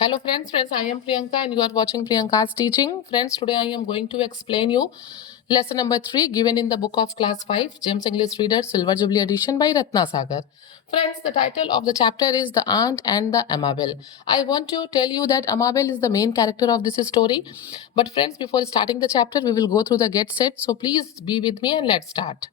Hello friends, I am Priyanka and you are watching Priyanka's teaching. Friends, today I am going to explain you lesson number 3 given in the book of class 5, James English Reader, Silver Jubilee edition by Ratna Sagar. Friends, the title of the chapter is The Aunt and the Amabel. I want to tell you that Amabel is the main character of this story. But friends, before starting the chapter, we will go through the get set. So please be with me and let's start.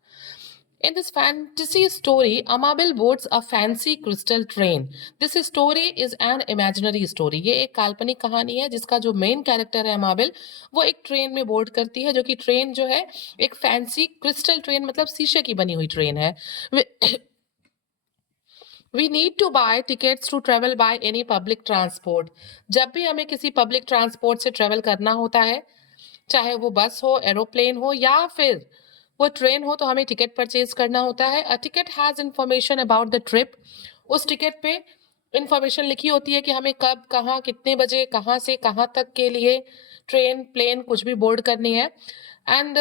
In this fantasy story, Amabel boards a fancy crystal train. This story is an imaginary story. ये एक काल्पनिक कहानी है जिसका जो main character है अमाबेल वो एक ट्रेन में बोर्ड करती है, जो कि ट्रेन जो है एक फैंसी क्रिस्टल ट्रेन मतलब शीशे की बनी हुई ट्रेन है. We need to buy tickets to travel by any public transport. जब भी हमें किसी पब्लिक ट्रांसपोर्ट से ट्रेवल करना होता है, चाहे वो बस हो, एरोप्लेन हो या फिर वो ट्रेन हो, तो हमें टिकट परचेज करना होता है. A ticket has information about the trip. उस टिकट पे इंफॉर्मेशन लिखी होती है कि हमें कब, कहाँ, कितने बजे, कहाँ से कहाँ तक के लिए ट्रेन, प्लेन कुछ भी बोर्ड करनी है. एंड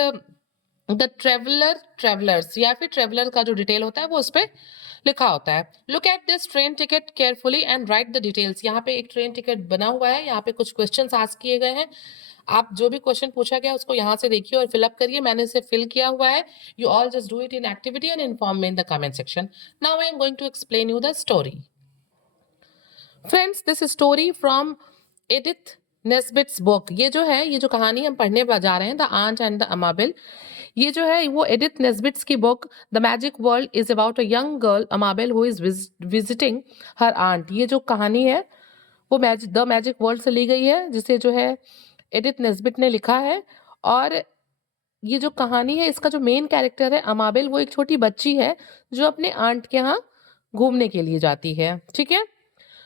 द ट्रेवलर्स या फिर ट्रेवलर का जो डिटेल होता है वो उस पर लिखा होता है. Look at this train ticket carefully and right the details. यहाँ पे एक ट्रेन टिकट बना हुआ है, यहाँ पे कुछ क्वेश्चंस आस्क किए गए हैं. आप जो भी क्वेश्चन पूछा गया उसको यहाँ से देखिए और फिलअप करिए. मैंने इसे फिल किया हुआ है. You all just do it in activity and inform me in the comment section. Now I am going to explain you the story. Friends, this story from Edith Nesbit's book. ये जो कहानी हम पढ़ने जा रहे हैं, the aunt and the Amabel, ये जो है वो एडिथ नेस्बिट्स की book the magic world is about a young girl Amabel who is visiting her aunt. ये जो कहानी है वो द मैजिक वर्ल्ड से ली गई है, जिसे जो है एडिथ नेस्बिट ने लिखा है. और ये जो कहानी है इसका जो मेन कैरेक्टर है अमाबेल, वो एक छोटी बच्ची है जो अपने आंट के यहाँ घूमने के लिए जाती है. ठीक है.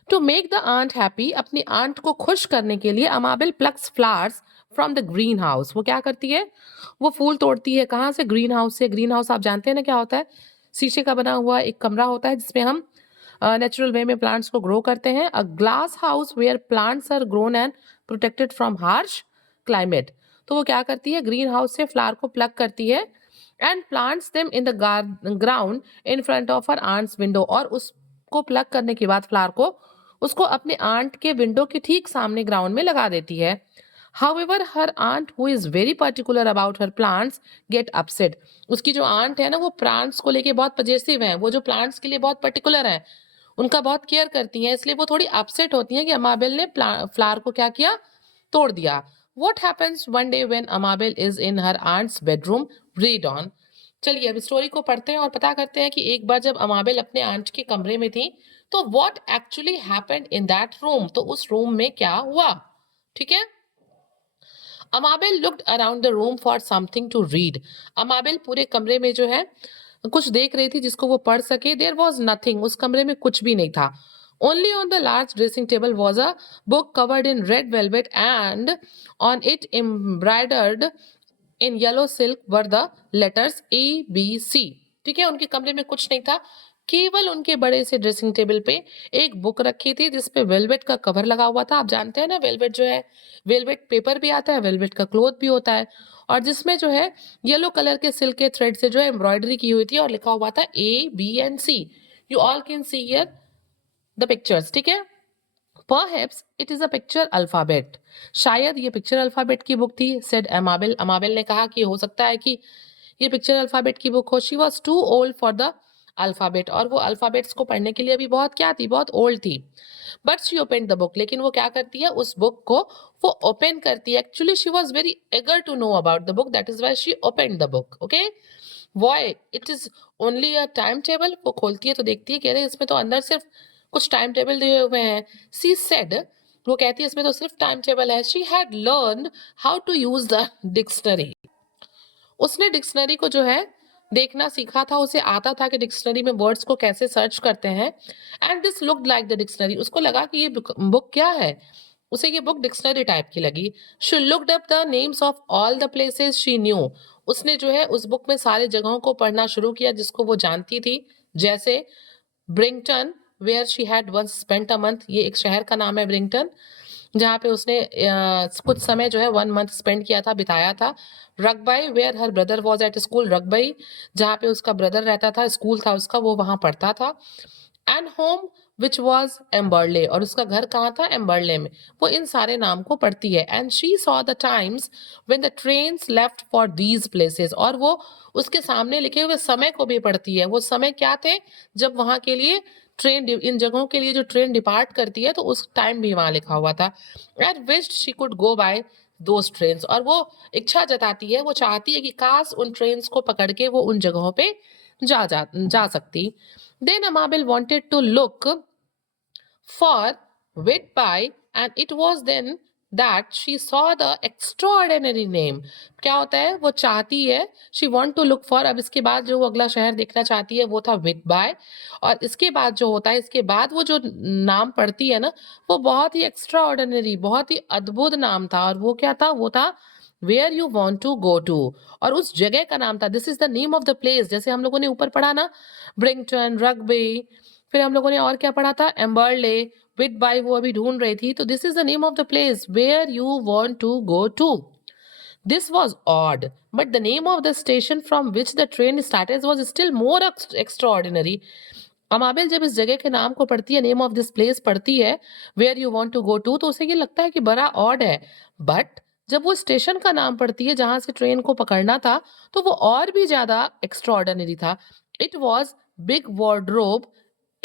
To make the aunt happy, अपनी आंट को खुश करने के लिए Amabel plucks flowers from the greenhouse. वो क्या करती है, वो फूल तोड़ती है. कहाँ से? ग्रीन हाउस से. ग्रीन हाउस आप जानते हैं ना क्या होता है? शीशे का बना हुआ एक कमरा होता है जिसमें हम नेचुरल वे में प्लांट्स को ग्रो करते हैं. A glass house where plants are grown and protected from harsh climate. तो वो क्या करती है, ग्रीन हाउस से फ्लावर को प्लग करती है and plants them in the ground in front of her aunt's window. और उसको प्लग करने के बाद फ्लावर को उसको अपने आंट के विंडो के ठीक सामने ग्राउंड में लगा देती है. However, her aunt, who is very particular about her plants, get upset. उसकी जो आंट है ना, वो प्लांट्स को लेके बहुत पजेसिव है. वो जो प्लांट्स के लिए बहुत पर्टिकुलर है, उनका बहुत केयर करती हैं, इसलिए वो थोड़ी अपसेट होती हैं कि अमाबेल ने फ्लावर को क्या किया, तोड़ दिया. What happens one day when Amabel is in her aunt's bedroom? Read on. चलिए अब स्टोरी को पढ़ते हैं और पता करते हैं कि एक बार जब अमाबेल अपने आंट के कमरे में थी तो what actually happened in that room. तो उस रूम में क्या हुआ. ठीक है. Amabel looked around the room for something to read. Amabel पूरे कमरे में जो है कुछ देख रही थी जिसको वो पढ़ सके. There was nothing. उस कमरे में कुछ भी नहीं था. Only on the large dressing table was a book covered in red velvet and on it embroidered in yellow silk were the letters A, B, C. ठीक है. उनके कमरे में कुछ नहीं था, केवल उनके बड़े से ड्रेसिंग टेबल पे एक बुक रखी थी जिसपे वेलवेट का कवर लगा हुआ था. आप जानते हैं ना, वेलवेट जो है, वेलवेट पेपर भी आता है, वेलवेट का क्लोथ भी होता है, और जिसमें जो है येलो कलर के सिल्क के थ्रेड से जो है एम्ब्रॉयडरी की हुई थी और लिखा हुआ था A, B and C. You all can see here the pictures. ठीक है. Perhaps it is a picture alphabet. शायद ये पिक्चर अल्फाबेट की बुक थी. said अमाबेल. अमाबेल ने कहा कि हो सकता है कि ये पिक्चर अल्फाबेट की बुक हो. She was too old for the alphabet. और वो अल्फाबेट्स को पढ़ने के लिए अभी बहुत क्या थी, बहुत ओल्ड थी. But she open the book. लेकिन वो क्या करती है, उस बुक को वो ओपन करती है. Actually she was very eager to know about the book. That is why she opened the book. Okay. Why? It is only a timetable. वो खोलती है तो देखती है कि अरे इसमें तो अंदर सिर्फ कुछ टाइम टेबल दिए हुए हैं. She said. वो कहती है इसमें तो सिर्फ टाइम टेबल है. She had learn how to use the dictionary. उसने डिक्शनरी को जो है देखना सीखा था. उसे आता था कि डिक्शनरी में वर्ड्स को कैसे सर्च करते हैं. And this looked like the dictionary. उसको लगा कि ये बुक क्या है, उसे ये बुक डिक्शनरी टाइप की लगी. She looked up the names of all the places she knew. उसने जो है उस बुक में सारे जगहों को पढ़ना शुरू किया जिसको वो जानती थी. जैसे Brighton, where she had once spent a month. ये एक शहर का नाम है ब्रिंगटन, जहाँ पे उसने कुछ समय जो है 1 मंथ स्पेंड किया था, बिताया था. Rugby, where her brother was at school. Rugby, जहाँ पे उसका ब्रदर रहता था, स्कूल था उसका, वो वहाँ पढ़ता था. एंड होम, विच वॉज एम्बर्ले, और उसका घर कहाँ था? एम्बर्ले में। वो इन सारे नाम को पढ़ती है। And she saw the times when the trains left for these places, और वो उसके सामने लिखे हुए समय को भी पढ़ती है। वो समय क्या थे? जब वहां के लिए ट्रेन, इन जगहों के लिए जो ट्रेन डिपार्ट करती है, तो उस टाइम भी वहां लिखा हुआ था। And wished she could go by those trains, और वो इच्छा जताती है, वो चाहती है कि काश उन ट्रेन्स को पकड़ के वो उन जगहों पे जा सकती। Then Amabel wanted to look for Whitby, and it was then that she saw the extraordinary name. क्या होता है? वो चाहती है, she want to look for, अब इसके बाद जो वो अगला शहर देखना चाहती है वो था Whitby, और इसके बाद जो होता है, इसके बाद वो जो नाम पढ़ती है ना, वो बहुत ही एक्स्ट्राऑर्डिनरी, बहुत ही अद्भुत नाम था। और वो क्या था? वो था where you want to go to, और उस जगह का नाम था, this is the name of the place. जैसे हम लोगों ने ऊपर पढ़ा ना, ब्रिंगटन, रग्बी, फिर हम लोगों ने और क्या पढ़ा था? एम्बर्ले, विद बाय वो अभी ढूंढ रही थी। तो this is the name of the place where you want to go to. This was odd, but the name of the station from which the train started was still more extraordinary. Amabel जब इस जगह के नाम को पढ़ती है, name of this place पढ़ती है, where you want to go to, तो उसे ये लगता है कि बड़ा ऑड है। बट जब वो स्टेशन का नाम पढ़ती है जहां से ट्रेन को पकड़ना था, तो वो और भी ज्यादा एक्स्ट्राऑर्डिनरी था। It was big wardrobe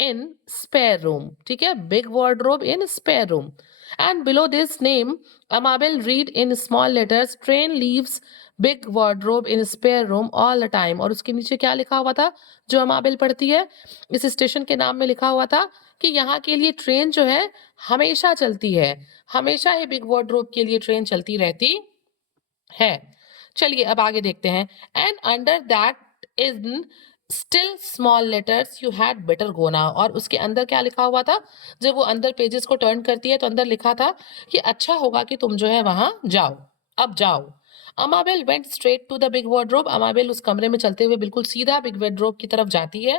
in spare room, ठीक है, big wardrobe in spare room, and below this name Amabel read in small letters, train leaves big wardrobe in spare room all the time। और उसके नीचे क्या लिखा हुआ था जो अमाबिल पढ़ती है? इस स्टेशन के नाम में लिखा हुआ था कि यहाँ के लिए ट्रेन जो है हमेशा चलती है, हमेशा ही बिग वार्डरोब के लिए ट्रेन चलती रहती है। चलिए अब आगे देखते हैं। And under that in still small letters you had better go now, और उसके अंदर क्या लिखा हुआ था? जब वो अंदर पेजेस को टर्न करती है तो अंदर लिखा था कि अच्छा होगा कि तुम जो है वहां जाओ, अब जाओ। Amabel went straight to the big wardrobe, Amabel उस कमरे में चलते हुए बिल्कुल सीधा बिग वार्डरोब की तरफ जाती है।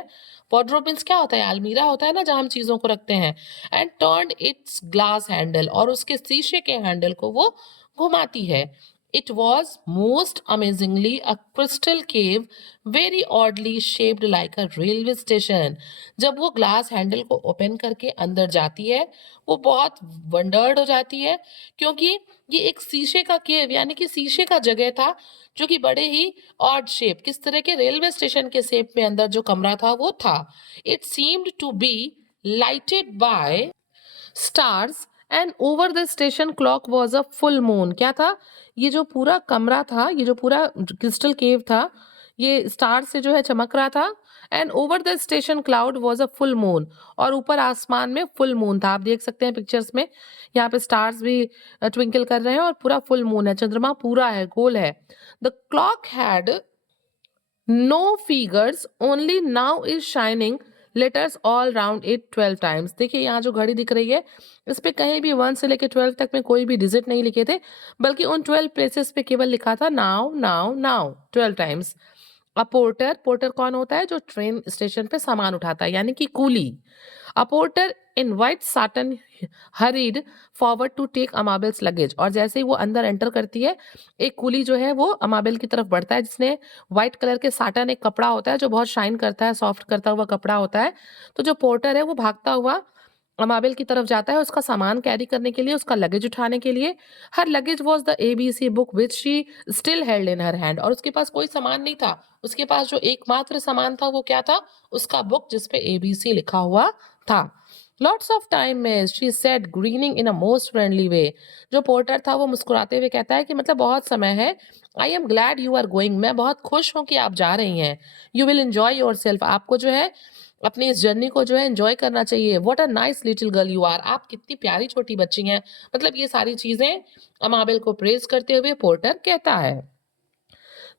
वार्डरोब मीन्स क्या होता है? अलमीरा होता है ना, जहां हम चीजों को रखते हैं। And turn it's glass handle, और उसके शीशे के हैंडल को वो घुमाती है। It was most amazingly a crystal cave, very oddly shaped like a railway station। जब वो ग्लास हैंडल को ओपन करके अंदर जाती है, वो बहुत वंडर्ड हो जाती है, क्योंकि ये एक शीशे का केव, यानी कि शीशे का जगह था, जो कि बड़े ही ऑड शेप, किस तरह के? रेलवे स्टेशन के शेप में अंदर जो कमरा था वो था। It seemed to be lighted by stars, and over the station clock was a full moon. क्या था? ये जो पूरा कमरा था, ये जो पूरा क्रिस्टल केव था, ये स्टार से जो है चमक रहा था। And over the station cloud was a full moon, और ऊपर आसमान में फुल मून था। आप देख सकते हैं पिक्चर्स में, यहाँ पे स्टार्स भी ट्विंकल कर रहे हैं, और पूरा फुल मून है, चंद्रमा पूरा है, गोल है। The clock had no figures, only now is shining letters all round it 12 times. देखिए यहाँ जो घड़ी दिख रही है, इस पे कहीं भी 1 से लेकर 12 तक में कोई भी डिजिट नहीं लिखे थे, बल्कि उन 12 प्लेसेस पे केवल लिखा था नाउ नाउ नाउ 12 टाइम्स। अ पोर्टर, पोर्टर कौन होता है? जो ट्रेन स्टेशन पे सामान उठाता है, यानी कि कूली। A porter in white satin hurried forward to take Amabel's luggage, और जैसे ही वो अंदर एंटर करती है, एक कूली जो है वो अमाबेल की तरफ बढ़ता है, जिसने व्हाइट कलर के साटन, एक कपड़ा होता है जो बहुत शाइन करता है, सॉफ्ट करता हुआ कपड़ा होता है। तो जो पोर्टर है वो भागता हुआ अमाबेल की तरफ जाता है, उसका सामान कैरी करने के लिए, उसका लगेज उठाने के लिए। Her luggage was the ABC book which she still held in her hand, और उसके पास कोई सामान नहीं था, उसके पास जो एकमात्र सामान था वो क्या था? उसका बुक, जिसपे ABC लिखा हुआ था। Lots of time miss, she said grinning in a most friendly way. जो पोर्टर था वो मुस्कुराते हुए कहता है कि मतलब बहुत समय है। I am glad you are going, मैं बहुत खुश हूं कि आप जा रही हैं। You will enjoy yourself, आपको जो है अपनी इस जर्नी को जो है एंजॉय करना चाहिए। What a nice little girl you are, आप कितनी प्यारी छोटी बच्ची हैं। मतलब ये सारी चीजें अमाबेल को प्रेज करते हुए पोर्टर कहता है।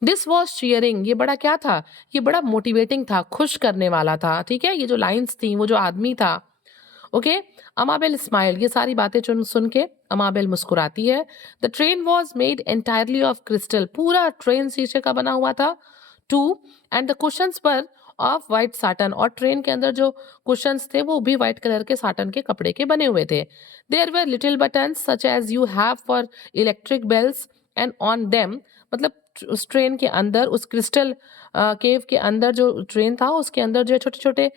दिस वॉज चीयरिंग, ये बड़ा क्या था? ये बड़ा मोटिवेटिंग था, खुश करने वाला था, ठीक है। ये जो लाइन्स थी, वो जो आदमी था, ओके। अमाबेल स्माइल, ये सारी बातें सुन के अमाबेल मुस्कुराती है। The train was made entirely of crystal, पूरा ट्रेन शीशे का बना हुआ था। टू, एंड द कुशंस पर ऑफ व्हाइट साटन, और ट्रेन के अंदर जो कुशंस थे वो भी व्हाइट कलर के साटन के कपड़े के बने हुए थे। There were little buttons such as you have for electric bells, and on them, मतलब उस ट्रेन के अंदर, उस क्रिस्टल केव के अंदर जो ट्रेन था, उसके अंदर जो छोटे छोटे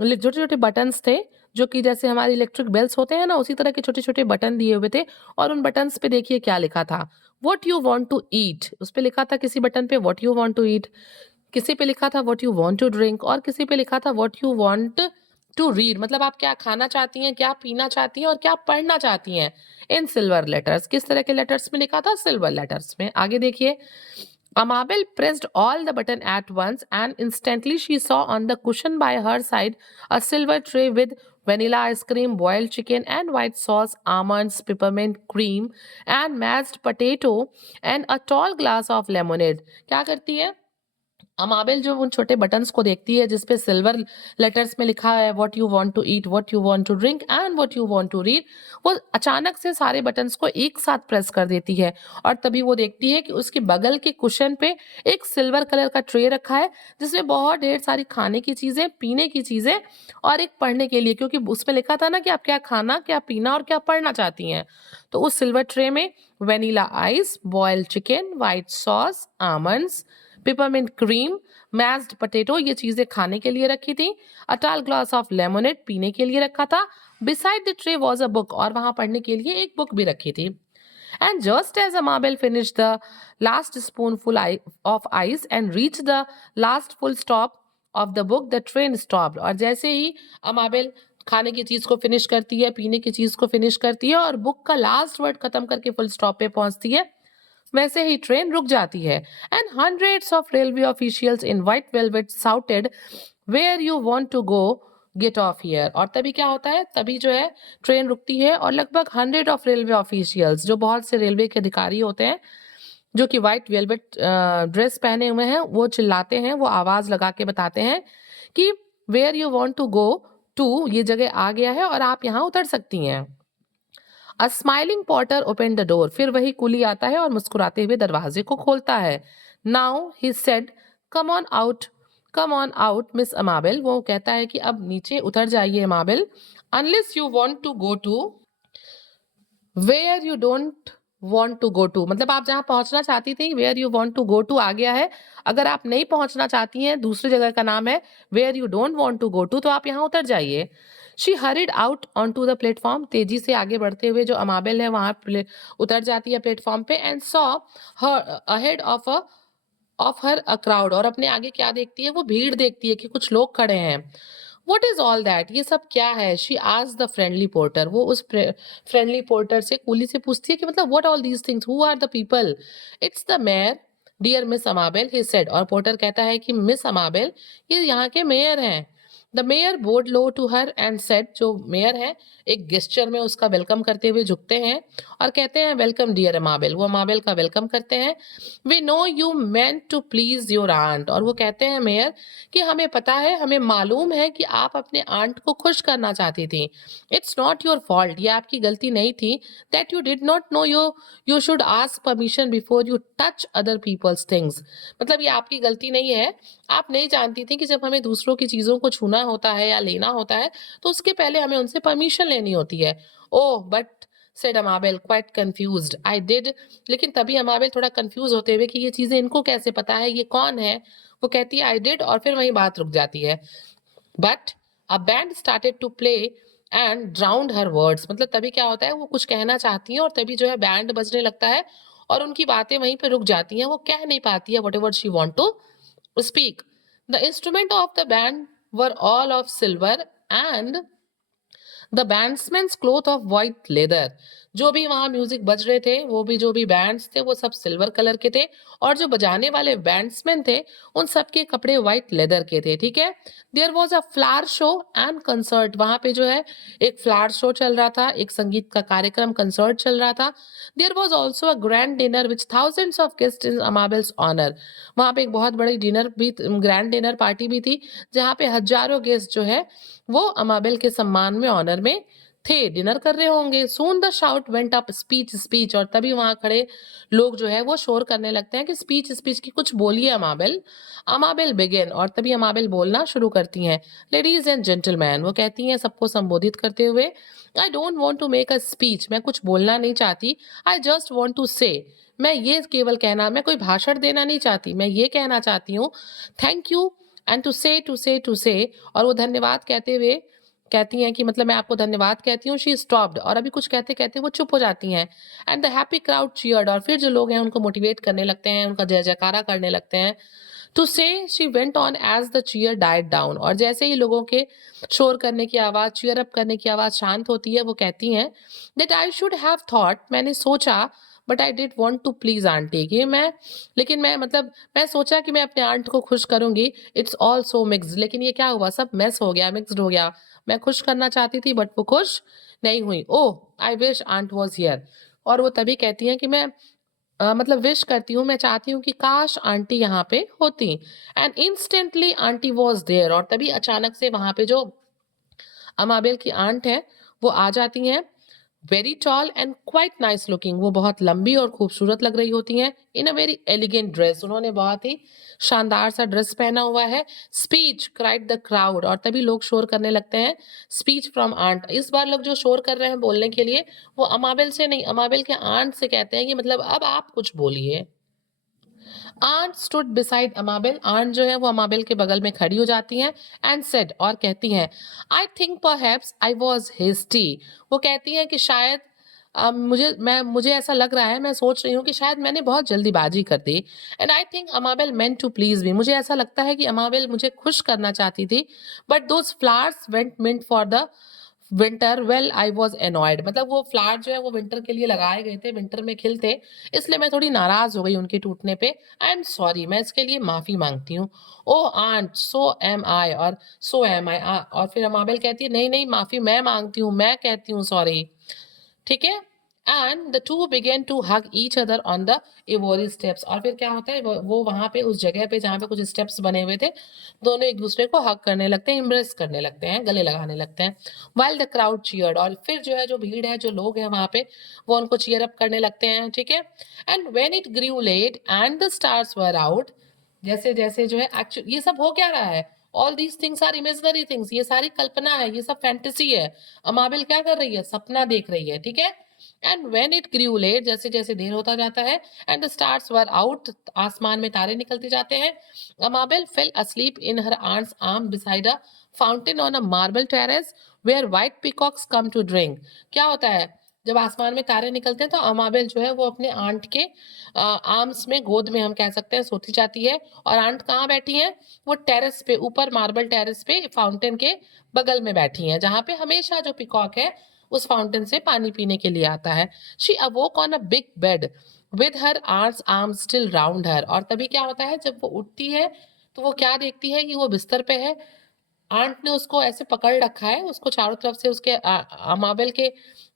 छोटे छोटे बटन्स थे, जो कि जैसे हमारे इलेक्ट्रिक बेल्स होते हैं ना, उसी तरह के छोटे-छोटे बटन दिए हुए थे और उन बटन्स पे देखिए क्या लिखा था, what you want to eat. उस पे लिखा था किसी बटन पे what you want to eat, किसी पे लिखा था what you want to drink और किसी पे लिखा था what you want to read, मतलब आप क्या खाना चाहती हैं, क्या पीना चाहती हैं और क्या पढ़ना चाहती हैं, इन सिल्वर लेटर्स। किस तरह के लेटर्स में लिखा था? सिल्वर लेटर्स में। आगे देखिए, Amabel pressed all the button at once and instantly she saw on the cushion by her side a silver tray with vanilla ice cream, boiled chicken and white sauce, almonds, peppermint cream and mashed potato and a tall glass of lemonade. क्या करती है अमाबेल? जो उन छोटे buttons को देखती है जिसपे सिल्वर लेटर्स में लिखा है what you want to eat, what you want to drink and what you want to read, वो अचानक से सारे बटन्स को एक साथ प्रेस कर देती है और तभी वो देखती है कि उसके बगल के कुशन पे एक सिल्वर कलर का ट्रे रखा है जिसमें बहुत ढेर सारी खाने की चीजें, पीने की चीजें और एक पढ़ने के लिए, क्योंकि उसमें लिखा था ना कि आप क्या खाना, क्या पीना और क्या पढ़ना चाहती हैं। तो उस सिल्वर ट्रे में vanilla ice, boiled chicken, white sauce, almonds, peppermint cream, mashed potato, ये चीजें खाने के लिए रखी थी। अ टाल ग्लास ऑफ लेमोनेड पीने के लिए रखा था। Beside the tray was a book, और वहां पढ़ने के लिए एक बुक भी रखी थी। And just as Amabel finished the last spoonful of ice and reached the last full stop of the book, the train stopped. और जैसे ही अमाबेल खाने की चीज को फिनिश करती है, पीने की चीज को फिनिश करती है और बुक का लास्ट वर्ड खत्म करके फुल स्टॉप पे पहुंचती है, वैसे ही ट्रेन रुक जाती है। And hundreds of railway officials in white velvet shouted where you want to go, get off here. और तभी क्या होता है, तभी जो है ट्रेन रुकती है और लगभग 100 ऑफ रेलवे ऑफिशियल्स, जो बहुत से रेलवे के अधिकारी होते हैं जो कि व्हाइट वेलवेट ड्रेस पहने हुए हैं, वो चिल्लाते हैं, वो आवाज लगा के बताते हैं कि where you want to go to, ये जगह आ गया है और आप यहाँ उतर सकती हैं। अ smiling Potter open the door, फिर वही कुली आता है और मुस्कुराते हुए दरवाजे को खोलता है। Now he said come on out, come on out Miss Amabel, वो कहता है कि अब नीचे उतर जाइए Amabel, unless you want to go to where you don't want to go to, मतलब आप जहां पहुंचना चाहती थी where you want to go to आ गया है, अगर आप नहीं पहुंचना चाहती हैं, दूसरी जगह का नाम है where you don't want to go to, तो आप यहाँ उतर जाइए। She hurried out on to the platform, तेजी से आगे बढ़ते हुए जो अमाबेल है वहां उतर जाती है प्लेटफॉर्म पे। And saw her ahead of her a crowd, और अपने आगे क्या देखती है, वो भीड़ देखती है कि कुछ लोग खड़े हैं। वट इज ऑल दैट, ये सब क्या है? शी आज द फ्रेंडली पोर्टर, वो उस फ्रेंडली पोर्टर से, कुली से पूछती है कि मतलब what all these things, who are the people? It's the mayor dear Miss Amabel, he said, और पोर्टर कहता है कि मिस अमाबेल ये यहाँ के मेयर हैं। The mayor bowed low to her and said, जो मेयर है एक गेस्चर में उसका वेलकम करते हुए झुकते हैं और कहते हैं वेलकम डियर अमाबेल, वो अमाबेल का वेलकम करते हैं। We know you meant to please your aunt, और वो कहते हैं मेयर कि हमें पता है, हमें मालूम है कि आप अपने आंट को खुश करना चाहती थी। इट्स नॉट योर फॉल्ट, ये आपकी गलती नहीं थी। That you did not know you should ask permission before you touch other people's things, मतलब ये आपकी गलती नहीं है, आप नहीं जानती थी कि जब हमें दूसरों की चीजों को छूना होता है या लेना होता है तो उसके पहले हमें उनसे परमिशन लेनी होती है। Oh but said Amabel quite confused, I did, लेकिन तभी अमाबेल थोड़ा कंफ्यूज होते हुए कि ये चीजें इनको कैसे पता है, ये कौन है, वो कहती है आई डिड, और फिर वहीं बात रुक जाती है। But a band started to play and drowned her words, मतलब तभी क्या होता है, वो कुछ कहना चाहती है और तभी जो है बैंड बजने लगता है और उनकी बातें वहीं पे रुक जाती हैं, वो कह नहीं पाती है whatever she want to speak. The instrument of the band were all of silver and the bandsmen's cloth of white leather, जो भी वहां म्यूजिक बज रहे थे, वो भी जो भी बैंड्स थे वो सब सिल्वर कलर के थे और जो बजाने वाले बैंड्समैन थे उन सबके कपड़े व्हाइट लेदर के थे। ठीक है, there was a flower show and concert, वहां पे जो है एक फ्लावर शो चल रहा था, एक संगीत का कार्यक्रम, कंसर्ट चल रहा था। There was also a grand dinner which thousands of guest in Amabel's honour, वहां पे एक बहुत बड़ी डिनर भी, ग्रैंड डिनर पार्टी भी थी जहाँ पे हजारों गेस्ट जो है वो अमाबेल के सम्मान में, ऑनर में थे, डिनर कर रहे होंगे। Soon the shout went up, speech speech, और तभी वहां खड़े लोग जो है वो शोर करने लगते हैं कि स्पीच स्पीच की, कुछ बोलिए अमाबेल। अमाबेल बिगिन, और तभी अमाबेल बोलना शुरू करती हैं। लेडीज एंड जेंटलमैन, वो कहती हैं सबको संबोधित करते हुए, I don't want to make a speech, मैं कुछ बोलना नहीं चाहती, आई जस्ट वॉन्ट टू से, मैं ये केवल कहना, मैं कोई भाषण देना नहीं चाहती, मैं ये कहना चाहती हूँ थैंक यू एंड टू से, और वो धन्यवाद कहते हुए कहती हैं कि मतलब मैं आपको धन्यवाद कहती हूँ, शी स्टॉप्ड, और अभी कुछ कहते-कहते वो चुप हो जाती हैं। And the happy crowd cheered, और फिर जो लोग हैं उनको मोटिवेट करने लगते हैं, उनका जय-जयकारा करने लगते हैं। To say she went on as the cheer died down, और जैसे ही लोगों के शोर करने की आवाज़, चीयर अप करने की आवाज़ शांत होती है, वो कहती हैं that I should have thought, मैंने सोचा, but I did want to please auntie, कि मैं, लेकिन मैं मतलब मैं सोचा कि मैं अपने आंट को खुश करूँगी, इट्स ऑल सो मिक्स्ड, लेकिन ये क्या हुआ, सब मेस हो गया, मिक्स्ड हो गया। मैं खुश करना चाहती थी बट वो खुश नहीं हुई। Oh! I wish aunt was here, और वो तभी कहती हैं कि मैं मतलब विश करती हूँ, मैं चाहती हूँ कि काश आंटी यहाँ पे होती। And instantly auntie was there, और तभी अचानक से वहाँ पे जो अमाबेल की आंट हैं, वो आ जाती हैं। Very tall and quite nice looking, वो बहुत लंबी और खूबसूरत लग रही होती हैं। इन अ वेरी एलिगेंट ड्रेस, उन्होंने बहुत ही शानदार सा ड्रेस पहना हुआ है। स्पीच क्राइड द क्राउड, और तभी लोग शोर करने लगते हैं। स्पीच फ्रॉम आंट, इस बार लोग जो शोर कर रहे हैं बोलने के लिए, वो अमाबेल से नहीं, अमाबेल के आंट से कहते हैं कि मतलब अब आप कुछ बोलिए। आंट स्टूड बिसाइड अमाबेल, आंट जो है वो अमाबेल के बगल में खड़ी हो जाती हैं। एंड सेड, और कहती हैं, I think perhaps I was hasty, वो कहती हैं कि शायद मुझे ऐसा लग रहा है, मैं सोच रही हूँ कि शायद मैंने बहुत जल्दीबाजी कर दी। And I think Amabel meant to please me, मुझे ऐसा लगता है कि अमाबेल मुझे खुश करना चाहती थी, but those flowers went mint for the winter, well I was annoyed, मतलब वो फ्लावर जो है वो विंटर के लिए लगाए गए थे, विंटर में खिलते, इसलिए मैं थोड़ी नाराज हो गई उनके टूटने पे। आई एम सॉरी, मैं इसके लिए माफी मांगती हूँ। ओ आंट, सो एम आई, और सो एम आई, और फिर अमाबेल कहती है, नहीं नहीं, माफी मैं मांगती हूँ, मैं कहती हूँ सॉरी, ठीक है। And the two began to hug each other on the ivory steps, और फिर क्या होता है, वो वहां पे उस जगह पे जहाँ पे कुछ स्टेप्स बने हुए थे, दोनों एक दूसरे को हग करने लगते हैं, इम्ब्रेस करने लगते हैं, गले लगाने लगते हैं। वाइल द क्राउड चीयर्ड, और फिर जो है, जो भीड़ है, जो लोग हैं वहां पे, वो उनको चीयर अप करने लगते हैं, ठीक है। And when it grew late and the stars were out, जैसे जैसे जो है एक्चुअली ये सब हो क्या रहा है, all these things are imaginary things, ये सारी कल्पना है, ये सब फैंटेसी है। अमाबिल क्या कर रही है, सपना देख रही है, ठीक है। And when it grew late, जैसे जैसे देर होता जाता है, and the stars were out, आसमान में तारे निकलते जाते हैं, Amabel fell asleep in her aunt's arm beside a fountain on a marble terrace where white peacocks come to drink। क्या होता है, जब आसमान में तारे निकलते हैं तो अमाबिल जो है वो अपने आंट के आर्म्स में, गोद में हम कह सकते हैं, सोती जाती है। और आंट कहाँ बैठी है, वो टेरेस पे, ऊपर मार्बल टेरेस पे फाउंटेन के बगल में बैठी हैं, जहाँ पे हमेशा जो पिकॉक है उस फाउंटेन से पानी पीने के लिए आता है। She awoke on a big bed with her arms arms still round her, और तभी क्या होता है, जब वो उठती है तो वो क्या देखती है कि वो बिस्तर पे है, आंट ने उसको ऐसे पकड़ रखा है, उसको चारों तरफ से उसके अमाबेल के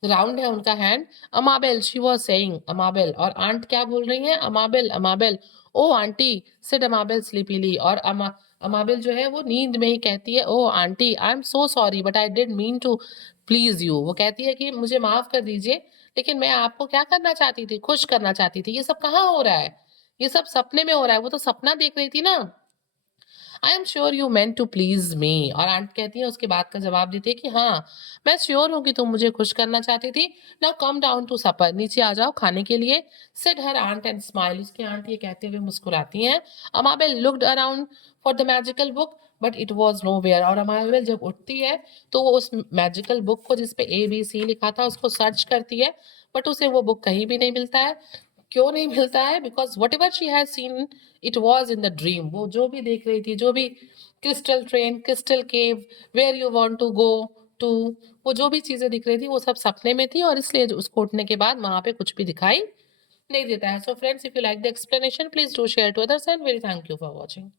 राउंड है उनका हैंड। अमाबेल, शी वाज सेइंग अमाबेल, और आंट क्या बोल रही हैं, अमाबेल अमाबेल। ओ आंटी, सेड अमाबेल स्लीपीली, और अमाबेल जो है वो नींद में ही कहती है, oh auntie, I am so sorry but I did mean to please you, वो कहती है कि मुझे माफ कर दीजिए, लेकिन मैं आपको क्या करना चाहती थी, खुश करना चाहती थी। ये सब कहाँ हो रहा है, ये सब सपने में हो रहा है, वो तो सपना देख रही थी ना। I am sure you meant to please me, और आंट कहती है, उसके बाद का जवाब देती है कि हाँ, मैं श्योर हूँ कि तुम मुझे खुश करना चाहती थी। Now come down to supper, नीचे आ जाओ खाने के लिए। Said her aunt and smile, उसकी आंट ये कहते हुए मुस्कुराती हैं। Amabel looked around for the magical book but it was nowhere, और अमाबेल जब उठती है तो वो उस मैजिकल बुक को, जिसपे ABC लिखा था, उसको सर्च करती है, बट उसे वो बुक कहीं भी नहीं मिलता है। क्यों नहीं मिलता है, because whatever she has seen it was in the dream, वो जो भी देख रही थी, जो भी crystal train, crystal cave, where you want to go to, वो जो भी चीजें दिख रही थी वो सब सपने में थी, और इसलिए उसको उठने के बाद वहां पे कुछ भी दिखाई नहीं देता है। So friends, if you like the explanation, please do share to others, and very thank you for watching.